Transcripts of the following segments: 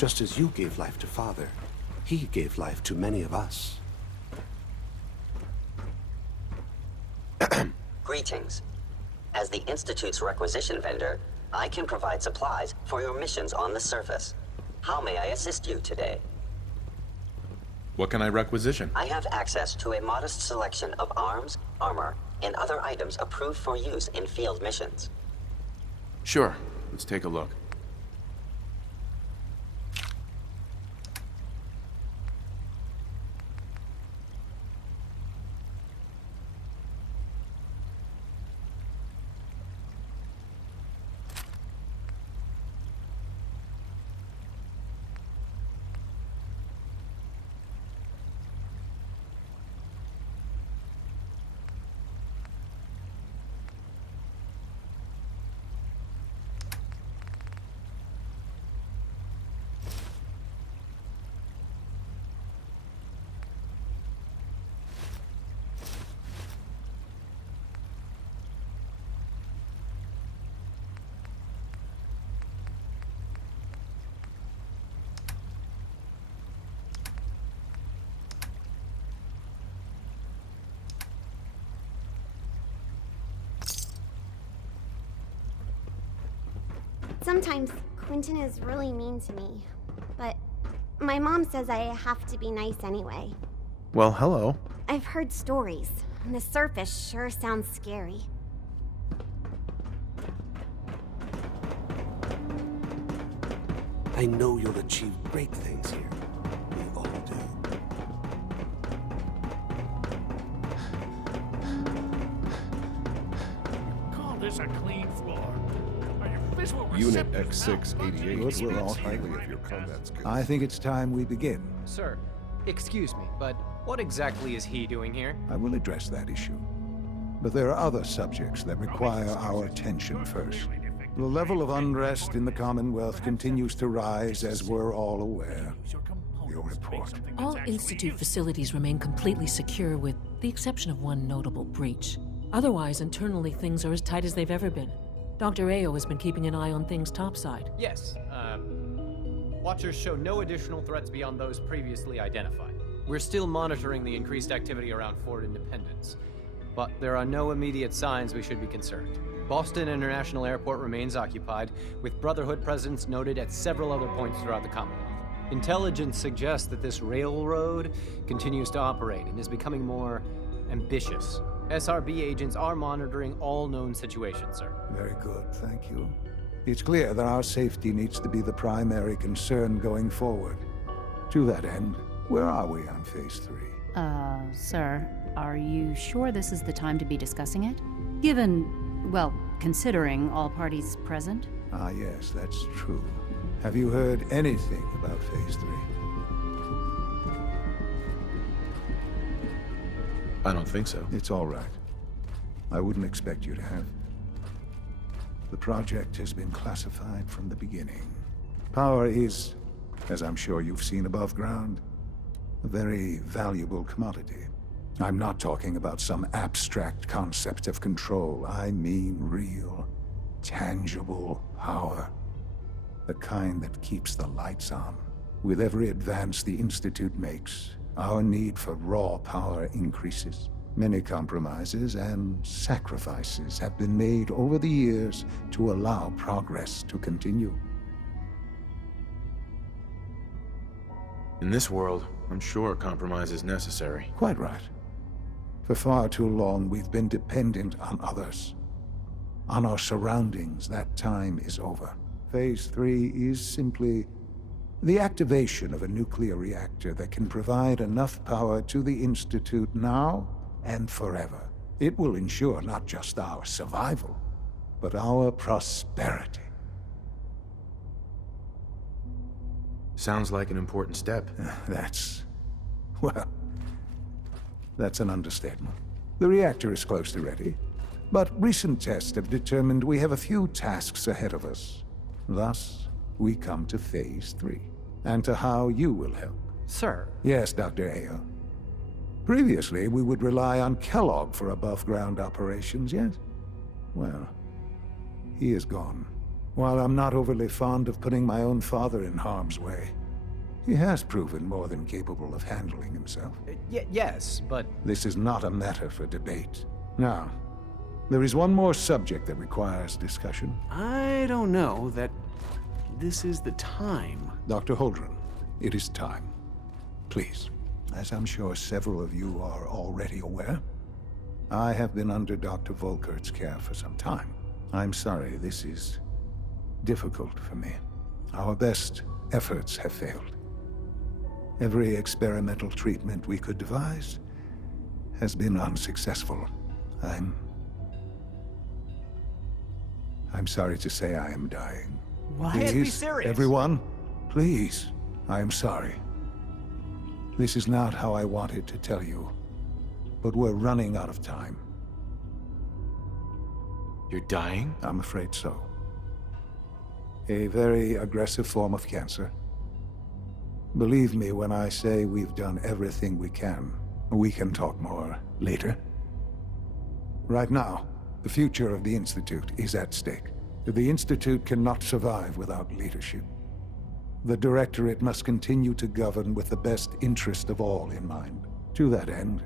Just as you gave life to Father, he gave life to many of us. Greetings. As the Institute's requisition vendor, I can provide supplies for your missions on the surface. How may I assist you today? What can I requisition? I have access to a modest selection of arms, armor, and other items approved for use in field missions. Sure, let's take a look. Sometimes Quentin is really mean to me, but my mom says I have to be nice anyway. Well, hello. I've heard stories, and the surface sure sounds scary. I know you'll achieve great things here. We all do. Call this a clean floor. Unit X688 will all highly of your combat skills. I think it's time we begin. Sir, excuse me, but what exactly is he doing here? I will address that issue. But there are other subjects that require our attention first. The level of unrest in the Commonwealth continues to rise, as we're all aware. Your report. All Institute facilities remain completely secure with the exception of one notable breach. Otherwise, internally, things are as tight as they've ever been. Dr. Ao has been keeping an eye on things topside. Yes, Watchers show no additional threats beyond those previously identified. We're still monitoring the increased activity around Fort Independence, but there are no immediate signs we should be concerned. Boston International Airport remains occupied, with Brotherhood presence noted at several other points throughout the Commonwealth. Intelligence suggests that this railroad continues to operate and is becoming more ambitious. SRB agents are monitoring all known situations, sir. Very good, thank you. It's clear that our safety needs to be the primary concern going forward. To that end, where are we on Phase 3? Sir, are you sure this is the time to be discussing it? Given, well, considering all parties present? Ah, yes, that's true. Have you heard anything about Phase 3? I don't think so. It's all right. I wouldn't expect you to have. The project has been classified from the beginning. Power is, as I'm sure you've seen above ground, a very valuable commodity. I'm not talking about some abstract concept of control. I mean real, tangible power. The kind that keeps the lights on. With every advance the Institute makes, our need for raw power increases. Many compromises and sacrifices have been made over the years to allow progress to continue. In this world, I'm sure compromise is necessary. Quite right. For far too long, we've been dependent on others. On our surroundings. That time is over. Phase 3 is simply the activation of a nuclear reactor that can provide enough power to the Institute now and forever. It will ensure not just our survival, but our prosperity. Sounds like an important step. That's an understatement. The reactor is close to ready, but recent tests have determined we have a few tasks ahead of us. Thus, we come to Phase 3, and to how you will help. Sir? Yes, Dr. Ao. Previously, we would rely on Kellogg for above-ground operations, yes? Well, he is gone. While I'm not overly fond of putting my own father in harm's way, he has proven more than capable of handling himself. Yes, but... This is not a matter for debate. Now, there is one more subject that requires discussion. I don't know that this is the time. Dr. Holdren, it is time. Please, as I'm sure several of you are already aware, I have been under Dr. Volkert's care for some time. I'm sorry, this is difficult for me. Our best efforts have failed. Every experimental treatment we could devise has been unsuccessful. I'm sorry to say I am dying. What? Can't be serious. Everyone, please, I am sorry. This is not how I wanted to tell you, but we're running out of time. You're dying? I'm afraid so. A very aggressive form of cancer. Believe me when I say we've done everything we can. We can talk more later. Right now, the future of the Institute is at stake. The Institute cannot survive without leadership. The Directorate must continue to govern with the best interest of all in mind. To that end,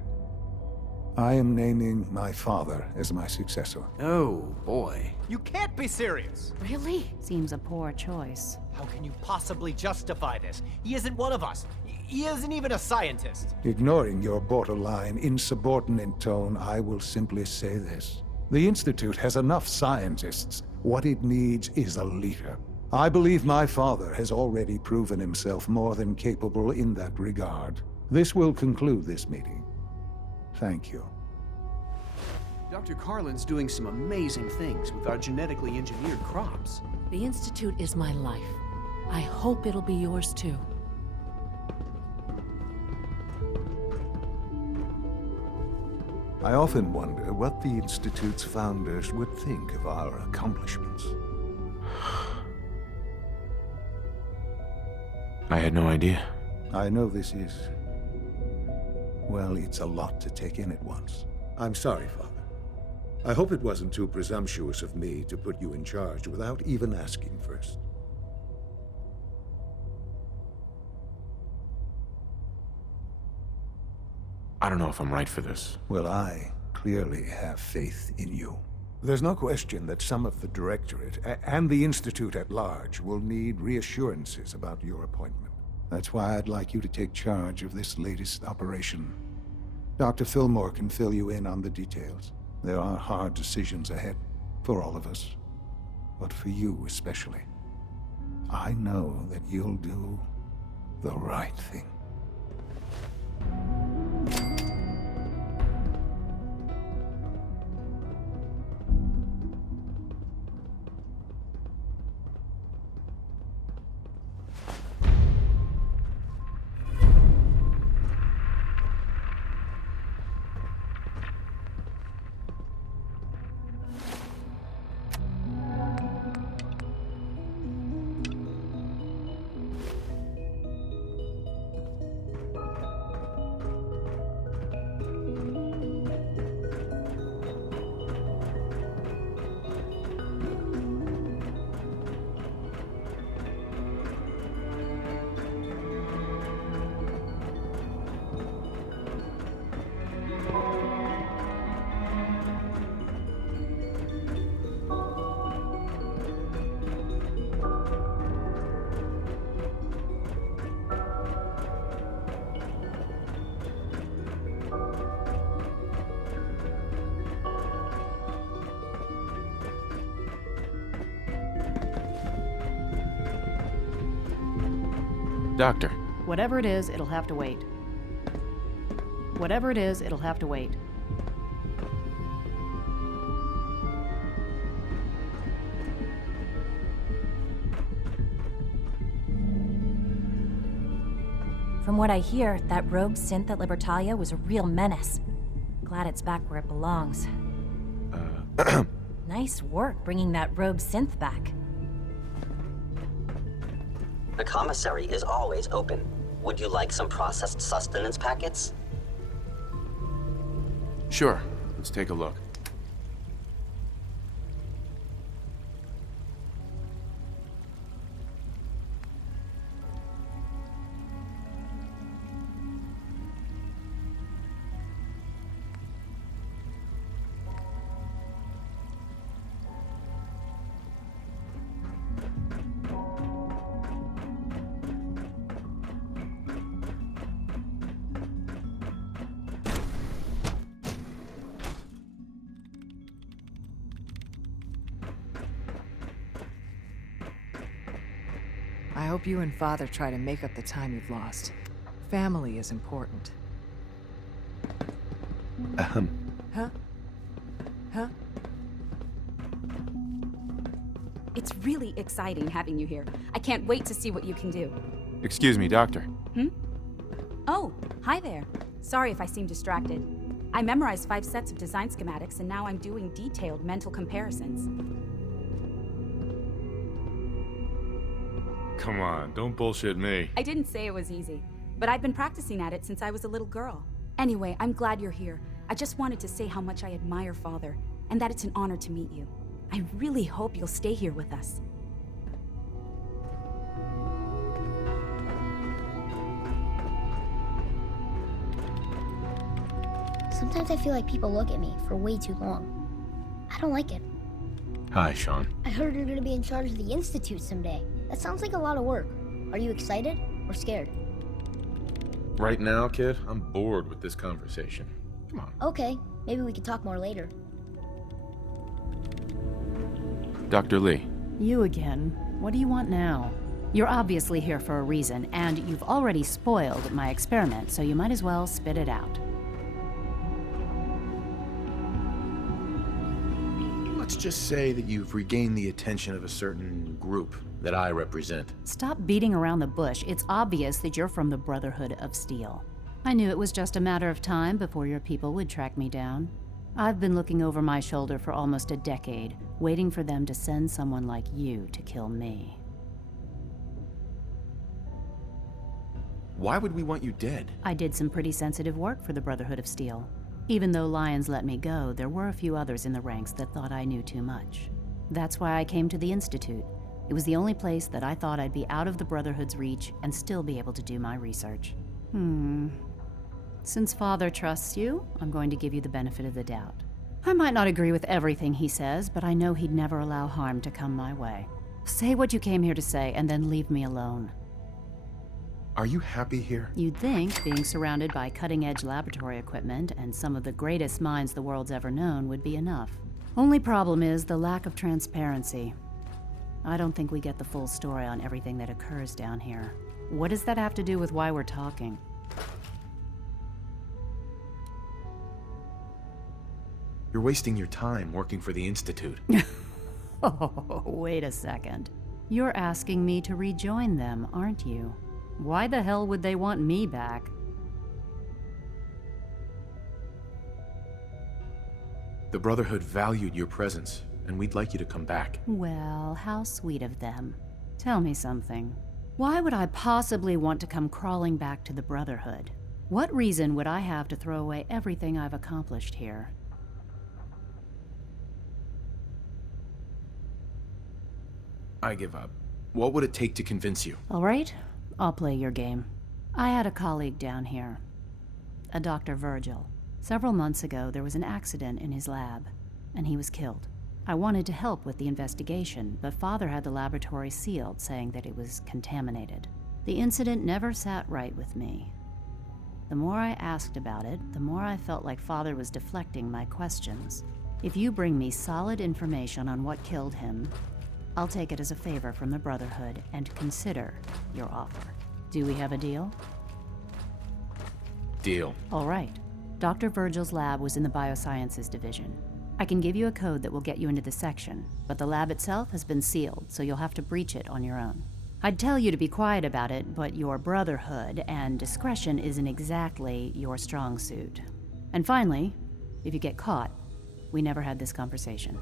I am naming my father as my successor. Oh, boy. You can't be serious! Really? Seems a poor choice. How can you possibly justify this? He isn't one of us. He isn't even a scientist. Ignoring your borderline, insubordinate tone, I will simply say this. The Institute has enough scientists. What it needs is a leader. I believe my father has already proven himself more than capable in that regard. This will conclude this meeting. Thank you. Dr. Carlin's doing some amazing things with our genetically engineered crops. The Institute is my life. I hope it'll be yours too. I often wonder what the Institute's founders would think of our accomplishments. I had no idea. I know this is... well, it's a lot to take in at once. I'm sorry, Father. I hope it wasn't too presumptuous of me to put you in charge without even asking first. I don't know if I'm right for this. Well, I clearly have faith in you. There's no question that some of the Directorate and the Institute at large will need reassurances about your appointment. That's why I'd like you to take charge of this latest operation. Dr. Fillmore can fill you in on the details. There are hard decisions ahead, for all of us. But for you especially. I know that you'll do the right thing. Doctor. Whatever it is, it'll have to wait. Whatever it is, it'll have to wait. From what I hear, that rogue synth at Libertalia was a real menace. Glad it's back where it belongs. Nice work bringing that rogue synth back. The commissary is always open. Would you like some processed sustenance packets? Sure. Let's take a look. I hope you and Father try to make up the time you've lost. Family is important. Ahem. Huh? Huh? It's really exciting having you here. I can't wait to see what you can do. Excuse me, Doctor. Hmm? Oh, hi there. Sorry if I seem distracted. I memorized 5 sets of design schematics, and now I'm doing detailed mental comparisons. Come on, don't bullshit me. I didn't say it was easy, but I've been practicing at it since I was a little girl. Anyway, I'm glad you're here. I just wanted to say how much I admire Father, and that it's an honor to meet you. I really hope you'll stay here with us. Sometimes I feel like people look at me for way too long. I don't like it. Hi, Sean. I heard you're gonna be in charge of the Institute someday. That sounds like a lot of work. Are you excited or scared? Right now, kid, I'm bored with this conversation. Come on. Okay, maybe we can talk more later. Dr. Lee. You again. What do you want now? You're obviously here for a reason, and you've already spoiled my experiment, so you might as well spit it out. Let's just say that you've regained the attention of a certain group that I represent. Stop beating around the bush. It's obvious that you're from the Brotherhood of Steel. I knew it was just a matter of time before your people would track me down. I've been looking over my shoulder for almost a decade, waiting for them to send someone like you to kill me. Why would we want you dead? I did some pretty sensitive work for the Brotherhood of Steel. Even though Lyons let me go, there were a few others in the ranks that thought I knew too much. That's why I came to the Institute. It was the only place that I thought I'd be out of the Brotherhood's reach and still be able to do my research. Since Father trusts you, I'm going to give you the benefit of the doubt. I might not agree with everything he says, but I know he'd never allow harm to come my way. Say what you came here to say, and then leave me alone. Are you happy here? You'd think being surrounded by cutting-edge laboratory equipment and some of the greatest minds the world's ever known would be enough. Only problem is the lack of transparency. I don't think we get the full story on everything that occurs down here. What does that have to do with why we're talking? You're wasting your time working for the Institute. Oh, wait a second. You're asking me to rejoin them, aren't you? Why the hell would they want me back? The Brotherhood valued your presence, and we'd like you to come back. Well, how sweet of them. Tell me something. Why would I possibly want to come crawling back to the Brotherhood? What reason would I have to throw away everything I've accomplished here? I give up. What would it take to convince you? All right, I'll play your game. I had a colleague down here, a Dr. Virgil. Several months ago, there was an accident in his lab, and he was killed. I wanted to help with the investigation, but Father had the laboratory sealed, saying that it was contaminated. The incident never sat right with me. The more I asked about it, the more I felt like Father was deflecting my questions. If you bring me solid information on what killed him, I'll take it as a favor from the Brotherhood and consider your offer. Do we have a deal? Deal. All right. Dr. Virgil's lab was in the Biosciences division. I can give you a code that will get you into the section, but the lab itself has been sealed, so you'll have to breach it on your own. I'd tell you to be quiet about it, but your Brotherhood and discretion isn't exactly your strong suit. And finally, if you get caught, we never had this conversation.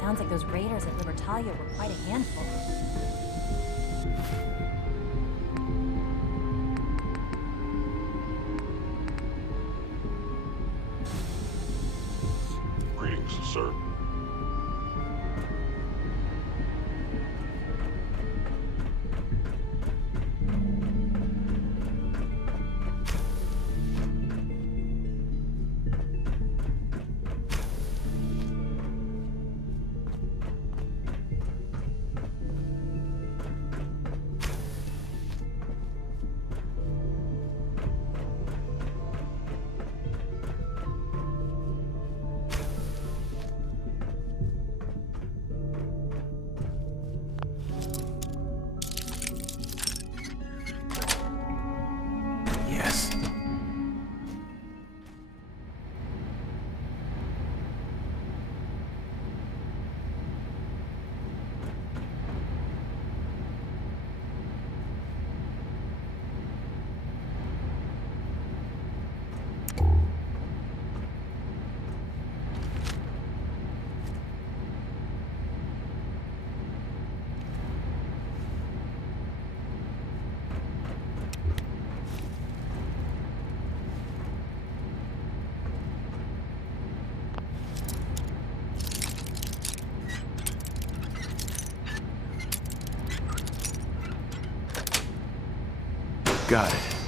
Sounds like those raiders at Libertalia were quite a handful. Greetings, sir. Got it.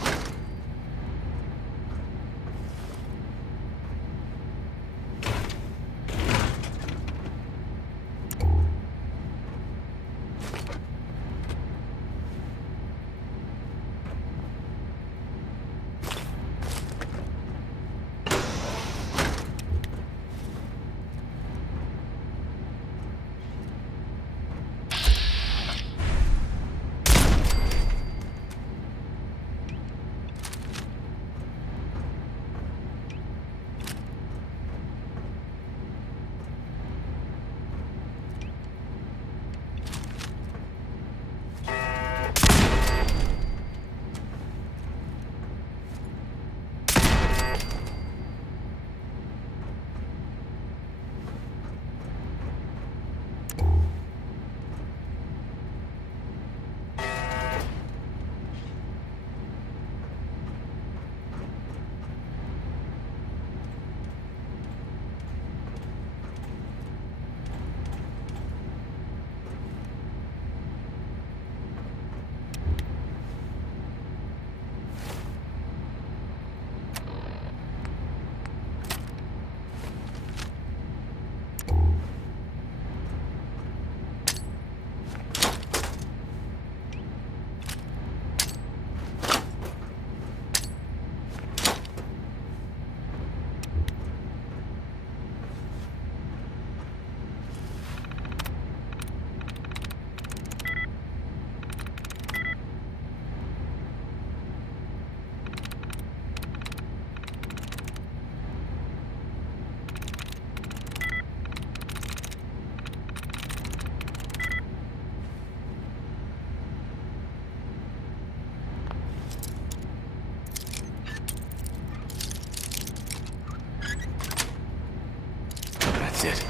That's it.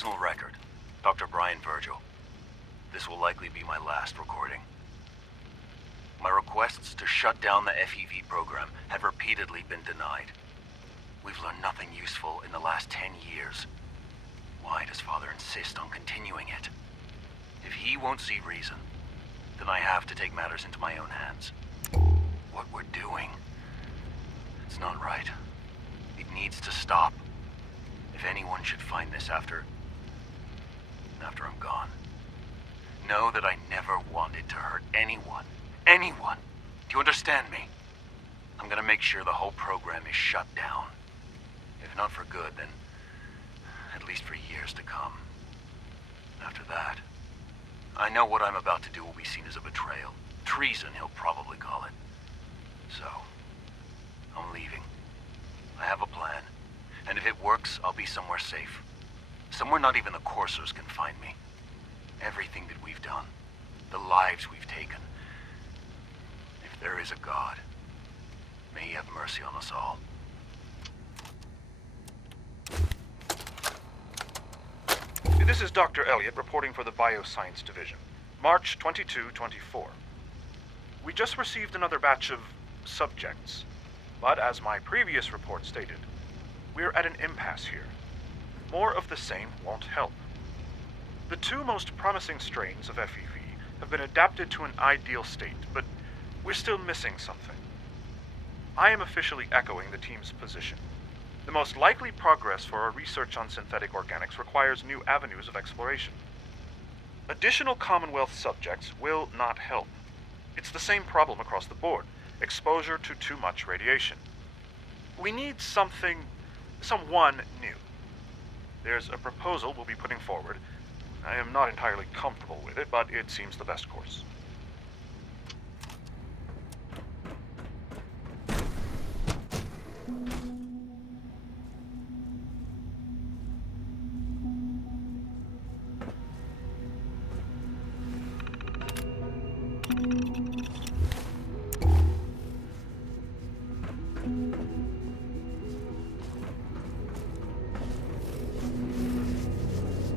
Personal record, Dr. Brian Virgil. This will likely be my last recording. My requests to shut down the FEV program have repeatedly been denied. We've learned nothing useful in the last 10 years. Why does Father insist on continuing it? If he won't see reason, then I have to take matters into my own hands. What we're doing, it's not right. It needs to stop. If anyone should find this after I'm gone, know that I never wanted to hurt anyone. Anyone! Do you understand me? I'm gonna make sure the whole program is shut down. If not for good, then at least for years to come. After that, I know what I'm about to do will be seen as a betrayal. Treason, he'll probably call it. So, I'm leaving. I have a plan, and if it works, I'll be somewhere safe. Somewhere not even the coursers can find me. Everything that we've done, the lives we've taken. If there is a God, may he have mercy on us all. This is Dr. Elliot reporting for the Bioscience Division. March 22-24. We just received another batch of subjects, but as my previous report stated, we're at an impasse here. More of the same won't help. The two most promising strains of FEV have been adapted to an ideal state, but we're still missing something. I am officially echoing the team's position. The most likely progress for our research on synthetic organics requires new avenues of exploration. Additional Commonwealth subjects will not help. It's the same problem across the board, exposure to too much radiation. We need someone new. There's a proposal we'll be putting forward. I am not entirely comfortable with it, but it seems the best course.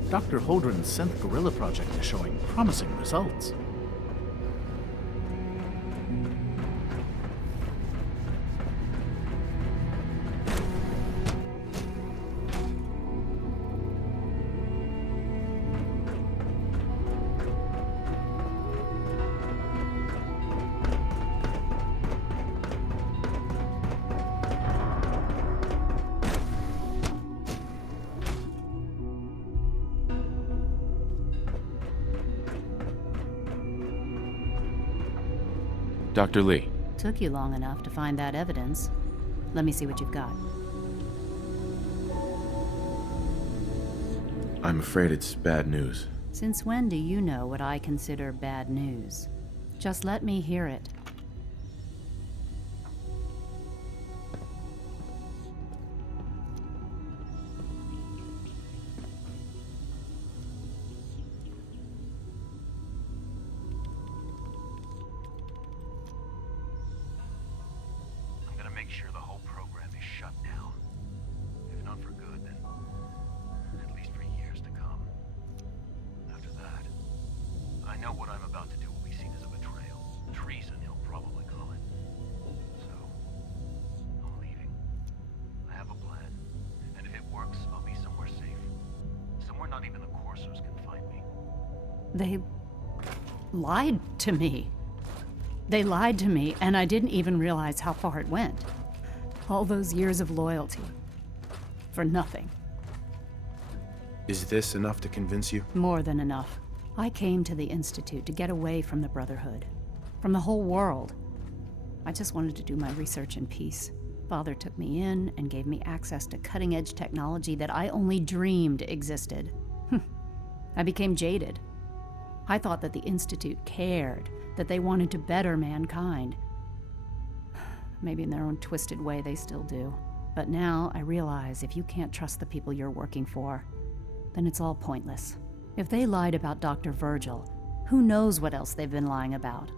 Dr. Holdren's synth gorilla project is showing promising results. Dr. Lee. Took you long enough to find that evidence. Let me see what you've got. I'm afraid it's bad news. Since when do you know what I consider bad news? Just let me hear it. Make sure the whole program is shut down. If not for good, then at least for years to come. After that, I know what I'm about to do will be seen as a betrayal. Treason, he'll probably call it. So, I'm leaving. I have a plan, and if it works, I'll be somewhere safe. Somewhere not even the coursers can find me. They lied to me. They lied to me, and I didn't even realize how far it went. All those years of loyalty. For nothing. Is this enough to convince you? More than enough. I came to the Institute to get away from the Brotherhood. From the whole world. I just wanted to do my research in peace. Father took me in and gave me access to cutting-edge technology that I only dreamed existed. I became jaded. I thought that the Institute cared, that they wanted to better mankind. Maybe in their own twisted way they still do. But now I realize if you can't trust the people you're working for, then it's all pointless. If they lied about Dr. Virgil, who knows what else they've been lying about?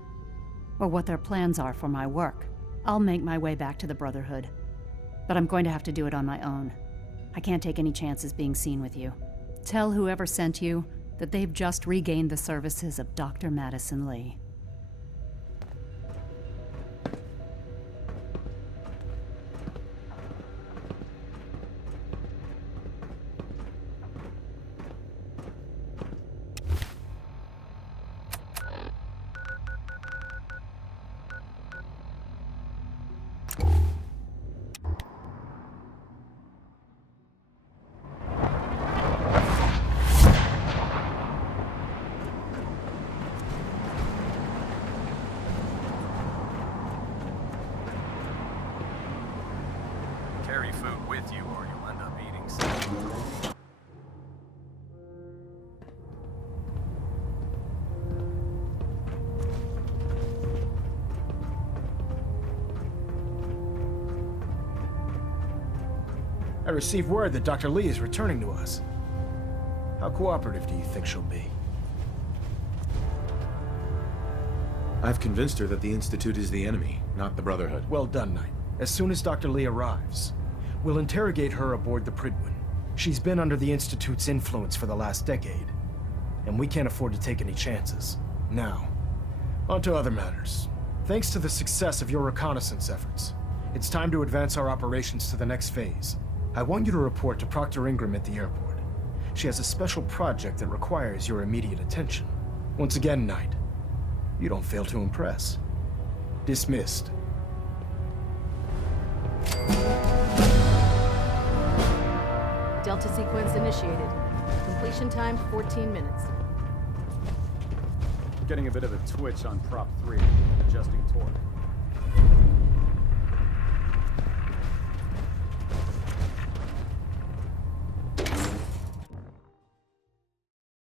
Or what their plans are for my work. I'll make my way back to the Brotherhood. But I'm going to have to do it on my own. I can't take any chances being seen with you. Tell whoever sent you that they've just regained the services of Dr. Madison Lee. Carry food with you or you'll end up eating something. I received word that Dr. Lee is returning to us. How cooperative do you think she'll be? I've convinced her that the Institute is the enemy, not the Brotherhood. Well done, Knight. As soon as Dr. Lee arrives, we'll interrogate her aboard the Prydwen. She's been under the Institute's influence for the last decade, and we can't afford to take any chances. Now, on to other matters. Thanks to the success of your reconnaissance efforts, it's time to advance our operations to the next phase. I want you to report to Proctor Ingram at the airport. She has a special project that requires your immediate attention. Once again, Knight, you don't fail to impress. Dismissed. Delta sequence initiated. Completion time 14 minutes. Getting a bit of a twitch on prop 3. Adjusting torque.